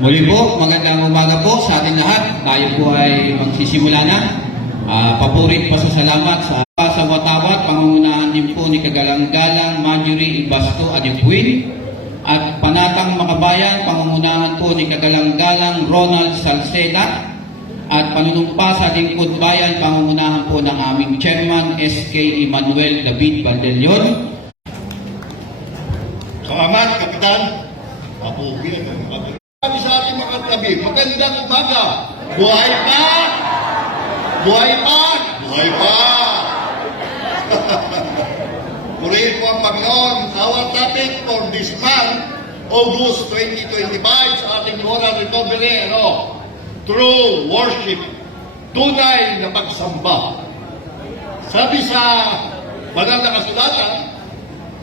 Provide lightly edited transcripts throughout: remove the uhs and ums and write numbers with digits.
Muli po, magandang umaga po sa ating lahat. Tayo po ay magsisimula na. Paborit pasasalamat sa watawat, pangungunahan din po ni Kagalang-galang Marjorie Ibasto Adipuin at Panatang Makabayan, pangungunahan po ni Kagalang-galang Ronald Salceda at panunumpa sa Lingkod Bayan, pangungunahan po ng aming chairman SK Emmanuel David Valdelion. Salamat, Kapitan. Mapugi. Kami sa ating mga katabi, magandang umaga. Buhay pa! Buhay pa! Buhay pa! Purihin po ang Panginoon. Our topic for this month, August 2025, sa ating moral recovery, true worship, tunay na pagsamba. Sabi sa banal na kasulatan,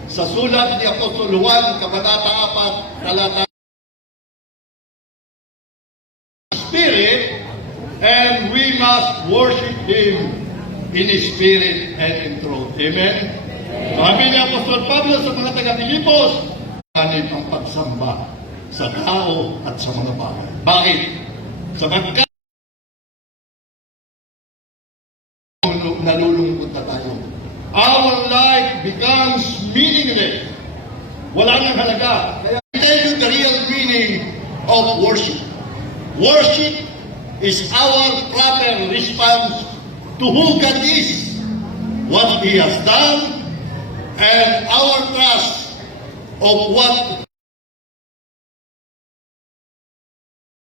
sa sulat ni Apostol Juan, Kabanata 4, talata Spirit, and we must worship Him in Spirit and in truth. Amen? Sabi ni Apostol Pablo sa mga taga-Pilipos, kanin ang pagsamba sa tao at sa mga bagay. Bakit? Sapagkat nalulungkot na tayo. Our life becomes meaningless. Wala nang halaga. Kaya I tell you the real meaning of worship. Worship is our proper response to who God is, what He has done, and our trust of what.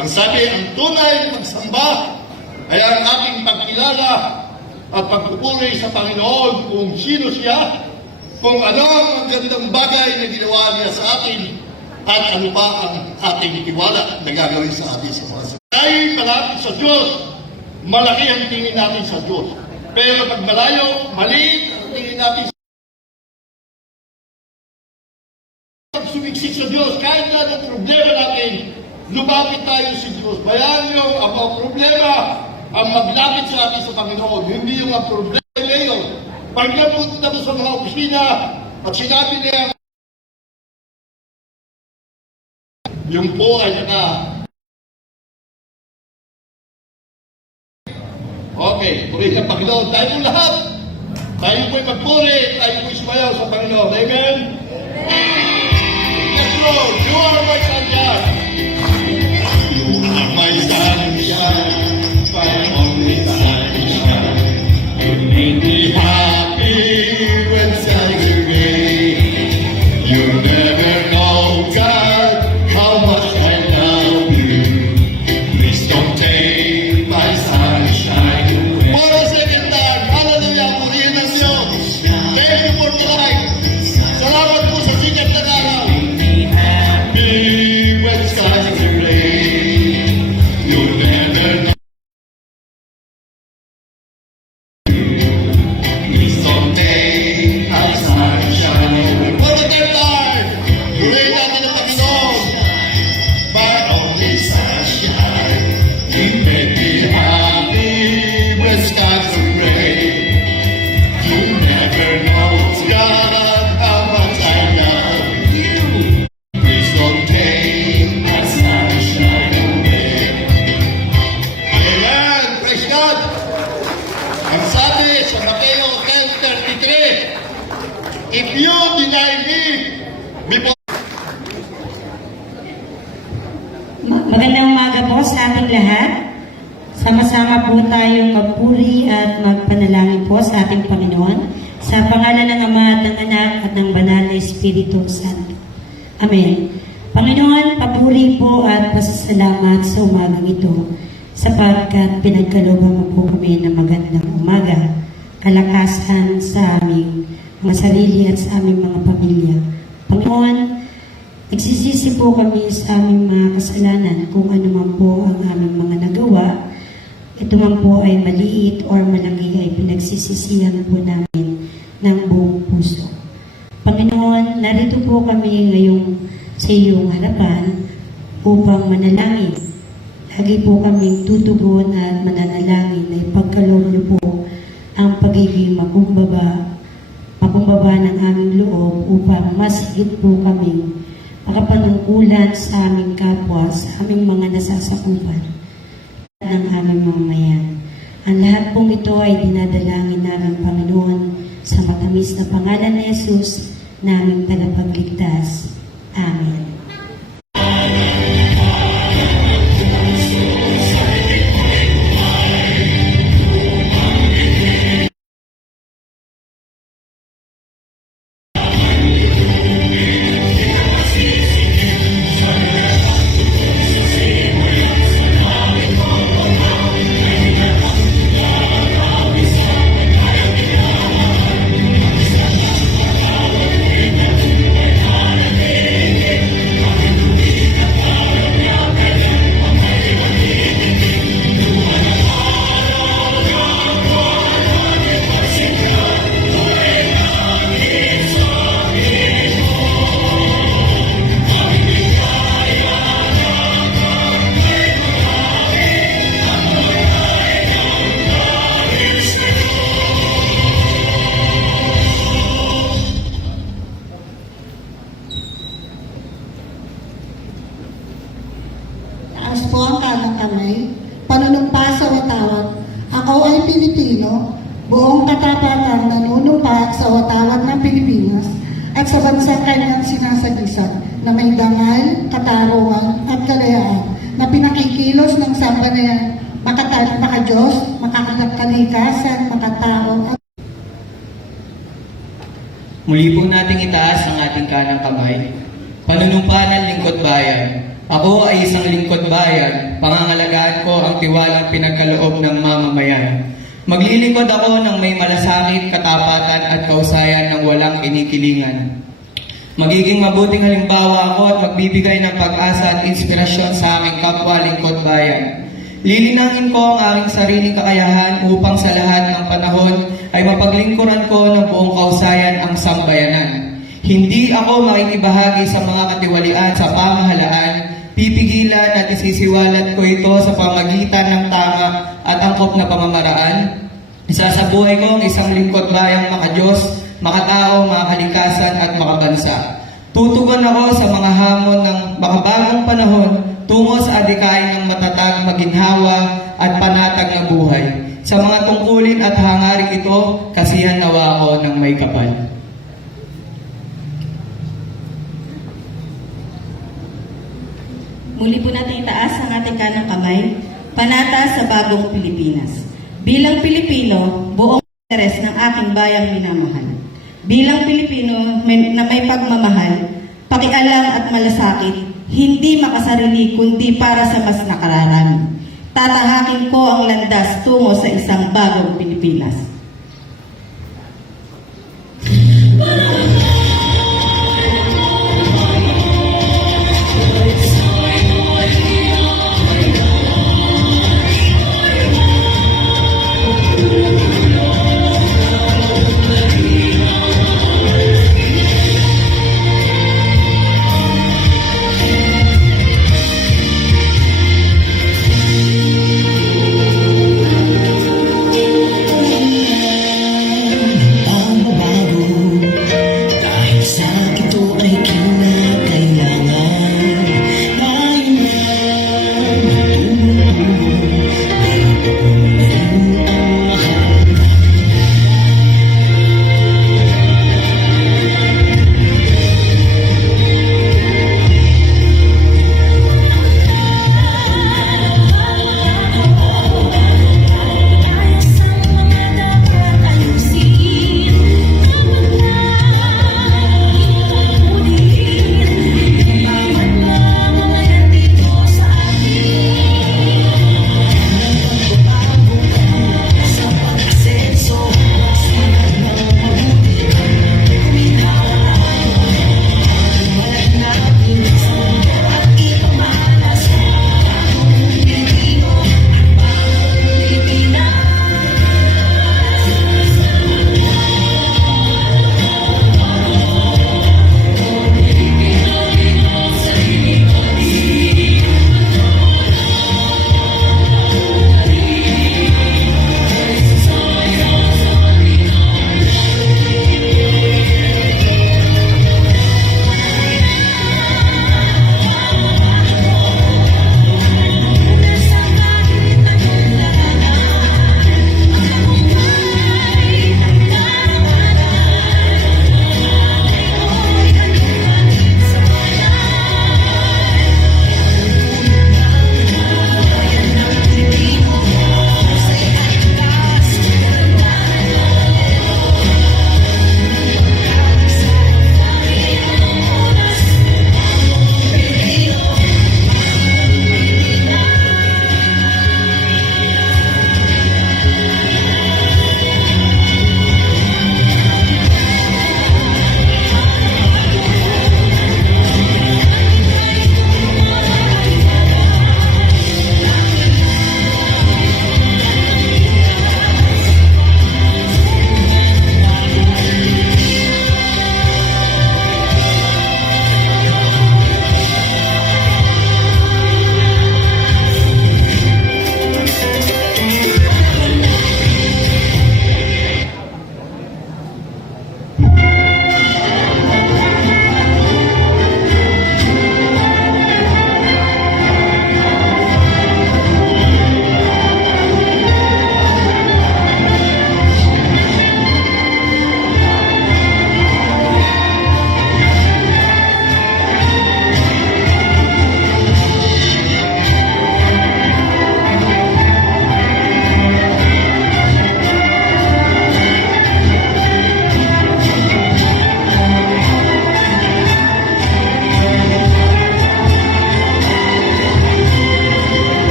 Ang sabi, ang tunay pagsamba ay ang ating pagkilala at pagpupuri sa Panginoon kung sino siya, kung ano ang magandang bagay na ginawa niya sa atin, at ano pa ang ating tiwala na gagawin sa atin sa mga tayo malapit sa Diyos, malaki ang tingin natin sa Diyos. Pero pag malayo, maliit ang tingin natin sa pag sumiksik sa Diyos, kahit na ang problema natin, lumapit tayo sa Diyos. Bayan nyo, ang mga problema, ang maglapit sa atin sa Panginoon, hindi yung ang problema ngayon. Pag napunta mo sa mga opisina at sinabi niya, yung po ay Okay, purihin ang Panginoon. Tayo po lahat. Tayo po'y magpuri. Tayo po'y sumayaw sa Panginoon. Amen? Yes, Lord. You are my sunshine. You are my sunshine. My only sunshine. You make me happy when skies are gray. You never know, God, how much I love you. Please don't take my sunshine away. For a second time, hallelujah, purihin ang Diyos. Thank you for the life. Salamat po sa sikat ng araw. Happy when skies are gray. You never know. Please don't take my sunshine away. For the third time, purihin natin ang Panginoon. My only sunshine, you make me happy when skies are gray. You never know, God, how much I love you. Please don't take my sunshine away. Amen. Praise God. Ang sabi sa Mateo 10:33, if you deny me before Magandang umaga po sa ating lahat. Sama-sama po tayong magpuri at magpanalangin po sa ating Panginoon sa pangalan ng Ama at ng Anak at ng Banal na Espiritu Santo. Amen. Panginoon, papuri po at pasasalamat sa umagang ito sapagkat pinagkalooban mo po kami ng magandang umaga, kalakasan sa aming mga sarili at sa aming mga pamilya. Panginoon, nagsisisi po kami sa aming mga kasalanan kung ano man po ang aming mga nagawa. Ito man po ay maliit or malaki ay pinagsisisihan po namin ng buong puso. Panginoon, narito po kami ngayong sa iyong harapan upang manalangin. Lagi po kaming tutugon at mananalangin na ipagkaloob niyo po ang pagiging makumbaba ng aming loob upang mas higit po kaming makapanungkulan sa aming kapwa, sa aming mga nasasakupan ng aming mamamayan. Ang lahat pong ito ay dinadalangin namin, Panginoon, sa matamis na pangalan ni Jesus, naming tagapagligtas. Amen. Taas po ang kanang kamay, panunumpa sa watawat. Ako ay Pilipino, buong katapatan nanunumpa sa watawat ng Pilipinas at sa bansang kanyang sinasagisag na may dangal, katarungan at kalayaan na pinakikilos ng sambahayan makadiyos, makakalikasan, makatao at Muli po nating itaas ang ating kanang kamay. Panunumpa ng lingkod bayan. Ako ay isang lingkod bayan. Pangangalagaan ko ang tiwalang pinagkaloob ng mamamayan. Maglilingkod ako ng may malasakit, katapatan at kausayan ng walang kinikilingan. Magiging mabuting halimbawa ako at magbibigay ng pag-asa at inspirasyon sa aking kapwa lingkod bayan. Lilinangin ko ang aking sariling kakayahan upang sa lahat ng panahon ay mapaglingkuran ko ng buong kausayan ang sambayanan. Hindi ako makikibahagi sa mga katiwalian sa pamahalaan, pipigilan at isisiwalat ko ito sa pamagitan ng tama at angkop na pamamaraan. Isasabuhay ko ang isang lingkod bayang makadiyos, makatao, makakalikasan at makabansa. Tutugon ako sa mga hamon ng makabagong panahon tungo sa adikain ng matatag, maginhawa at panatag na buhay. Sa mga tungkulin at hangaring ito, kasihan nawa ako ng may kapal. Muli po natin itaas ang ating kanang kamay, panata sa bagong Pilipinas. Bilang Pilipino, buong interes ng aking bayang minamahal. Bilang Pilipino na may pagmamahal, pakialam at malasakit, hindi makasarili kundi para sa mas nakararami. Tatahakin ko ang landas tungo sa isang bagong Pilipinas.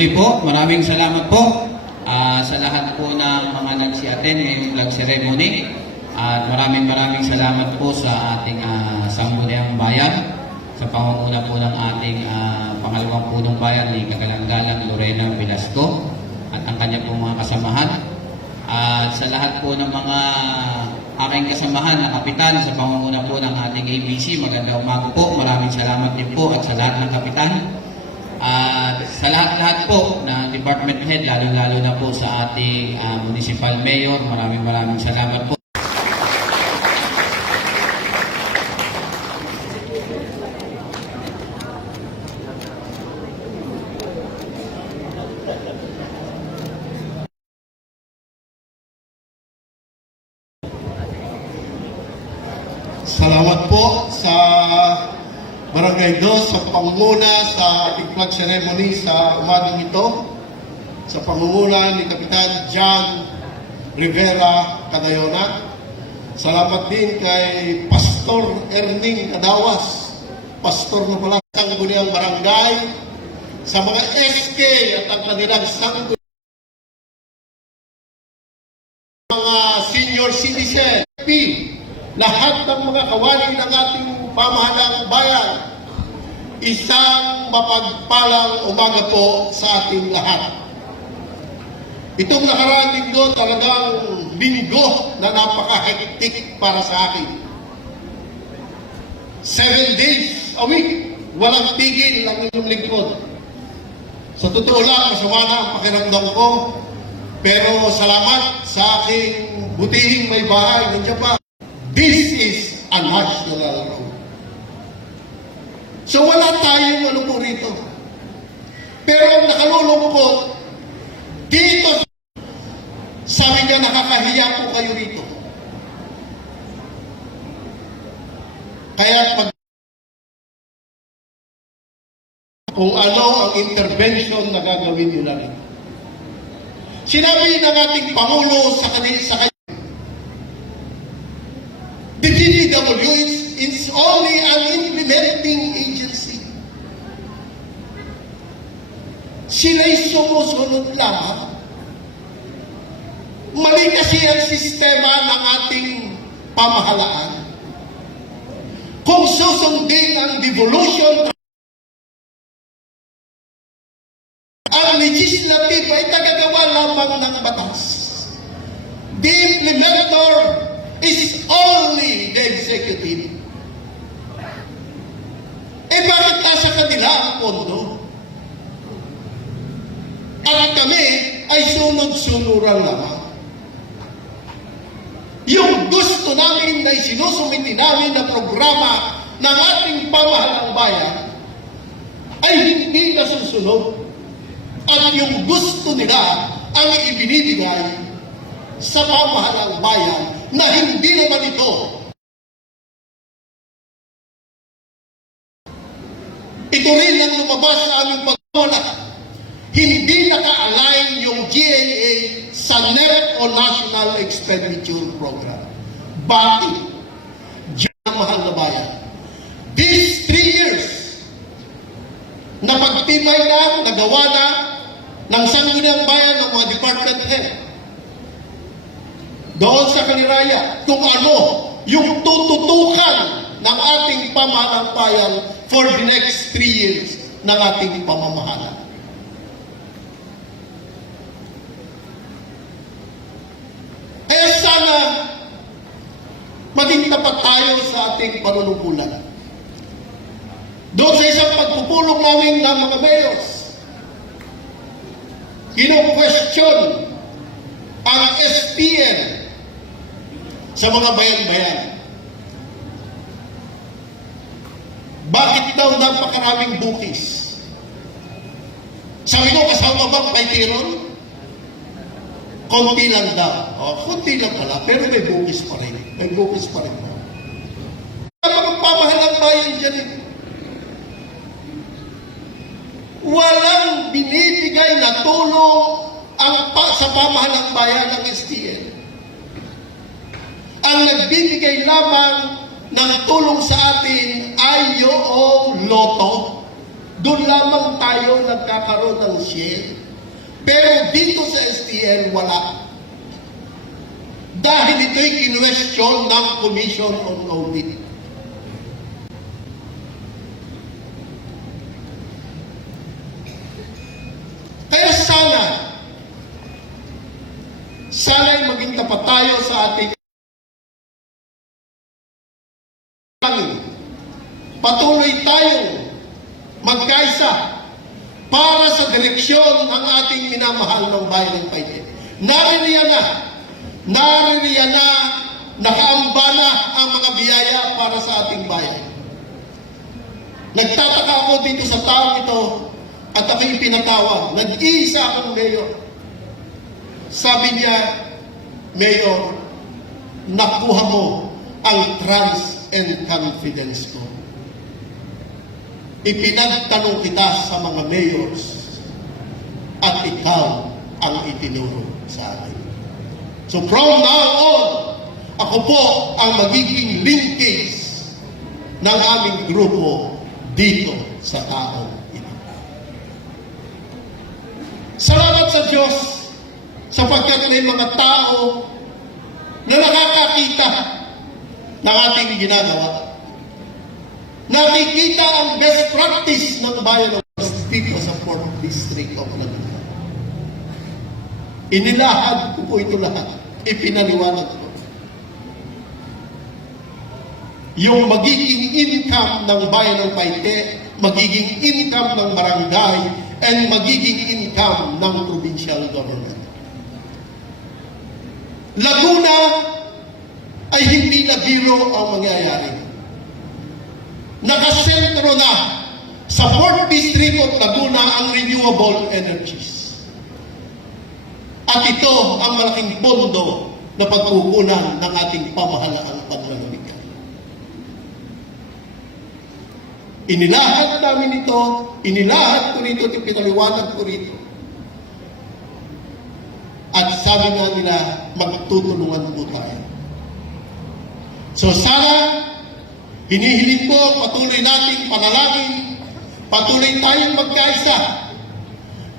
Muli po, maraming salamat po sa lahat po ng mga nagsi-attend ngayong flag ceremony. At maraming salamat po sa ating Sangguniang Bayan, sa pangunguna po ng ating pangalawang punong bayan ni Kagalang-galang Lorena Velasco at ang kanya pong mga kasamahan. At sa lahat po ng mga aking kasamahan na kapitan sa pangunguna po ng ating ABC, magandang umaga po. Maraming salamat din po at sa lahat ng kapitan. At sa lahat-lahat po na department head, lalo-lalo na po sa ating municipal mayor, maraming salamat po. Salamat po sa Barangay 2 sa pangunguna sa ating flag ceremony sa umagang ito, sa pangunguna ni Kapitan John Rivera Cadayona. Salamat din kay Pastor Erning Cadawas, pastor na pala sa Sangguniang Barangay, sa mga SK at ang kanilang sangguniang mga senior citizen, lahat ng mga kawani ng ating pamahalang bayan, isang mapagpalang umaga po sa ating lahat. Itong nakaraang linggo talagang linggo na napaka-hectic para sa akin. 7 days a week, walang tigil ang inyong lingkod. Sa totoo lang, masama na ang pakiramdam ko, pero salamat sa aking butihing may bahay ng Japan. This is a national road. So wala tayong ano po rito. Pero ang nakalulungkot, dito, sabi niya nakakahiya po kayo rito. Kaya pag kung ano ang intervention na gagawin nyo na rin. Sinabi ng ating Pangulo sa kanya, the DPW is only an implementing agency. Sila'y sumusunod lamang. Mali kasi ang sistema ng ating pamahalaan. Kung susundin ang devolution, ang legislative ay tagagawa lamang ng batas. The implementer is only the executive. Bakit nasa kanila ang pondo? At kami ay sunod-sunuran lamang. Yung gusto namin na isinusumiti namin na programa ng ating pamahalang bayan ay hindi nasusunod. At yung gusto nila ang ibinibigay sa pamahalang bayan na hindi naman ito. Ito rin ang lumabas sa aming pagmula. Hindi naka-align yung GNA sa NEP o National Expenditure Program. Bakit? Diyan ang mahal na bayan. These 3 years, napagtibay na, nagawa na ng Sangguniang Bayan ng mga department head doon sa Kaniraya kung ano yung tututukan ng ating pamahalang bayan for the next 3 years ng ating pamamahala. Kaya sana maging tapat tayo sa ating panunungkulan. Doon sa isang pagpupulong namin ng mga mayors, kino-question ang SPN sa mga bayan-bayan. Bakit daw napakaraming bukis? Sabi ko, kasama bang kay Tiron? Konti lang daw. Konti lang pala, pero may bukis pa rin. May bukis pa rin. Ang pamahalang bayan dyan eh. Walang binibigay na tulong sa pamahalang bayan ng STN. Ang nagbibigay lamang ng tulong sa atin ay yung loto. doon lamang tayo nagkakaroon ng share. Pero dito sa STL, wala. Dahil ito'y kinwestiyon ng Commission on Audit. Kaya sana'y maging tapat tayo sa ating patuloy tayong magkaisa para sa direksyon ng ating minamahal ng bayan ng Paite. Naririyan na, nakaamba na ang mga biyaya para sa ating bayan. Nagtataka ako dito sa taong ito at ako'y pinatawag. Nag-iisa akong mayor. Sabi niya, Mayor, nakuha mo ang trust and confidence ko. Ipinagtanong kita sa mga mayors at ikaw ang itinuro sa akin. So from now on, ako po ang magiging linkage ng aming grupo dito sa taong ito. Salamat sa Diyos sapagkat may mga tao na nakakakita ng ating ginagawa. Nakikita ang best practice ng bayan ng dito sa 4th District of Laguna. Inilahad ko po ito lahat. Ipinaliwanag ko. Yung magiging income ng bayan ng Paite, magiging income ng barangay, and magiging income ng provincial government. Laguna ay hindi na biro ang mangyayari. Nakasentro na sa 4th District of Laguna ang renewable energies. At ito ang malaking pondo na pagkukunan ng ating pamahalaang panlalawigan. Inilahad namin ito, inilahad ko rito, pinaliwanag ko rito. At sabi nga nila, magtutulungan po tayo. So sana, hinihiling ko, patuloy nating panalangin, patuloy tayong magkaisa,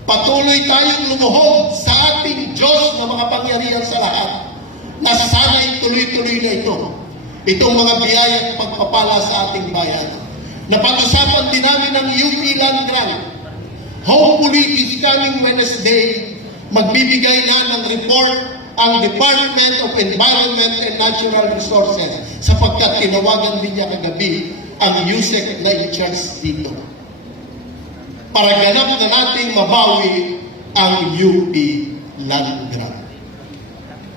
patuloy tayong lumuhod sa ating Diyos na makapangyarihan sa lahat, na sana'y tuloy-tuloy na ito. Itong mga biyaya at pagpapala sa ating bayan. Napag-usapan din namin ng UP Land Grant. Hopefully, this coming Wednesday, magbibigay na ng report ang Department of Environment and Natural Resources sapagkat tinawagan din niya kagabi ang USEC na in-charge dito. Para ganap na nating mabawi ang UP Land Grant.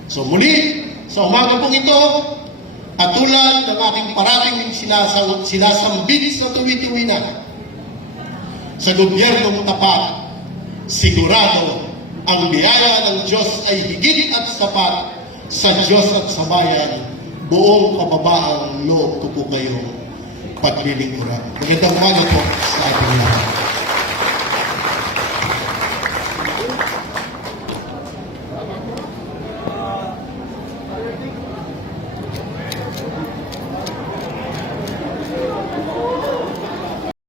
So muli, sa umaga pong ito, katulad ng aking parating sinasambit sa tuwi-tuwi na, sa gobyernong tapat, sigurado ang biyaya ng Diyos ay higit at sapat sa Diyos at sa bayan. Buong kababaang loob ko po kayong paglilingkuran. Magandang umaga po sa ating lahat.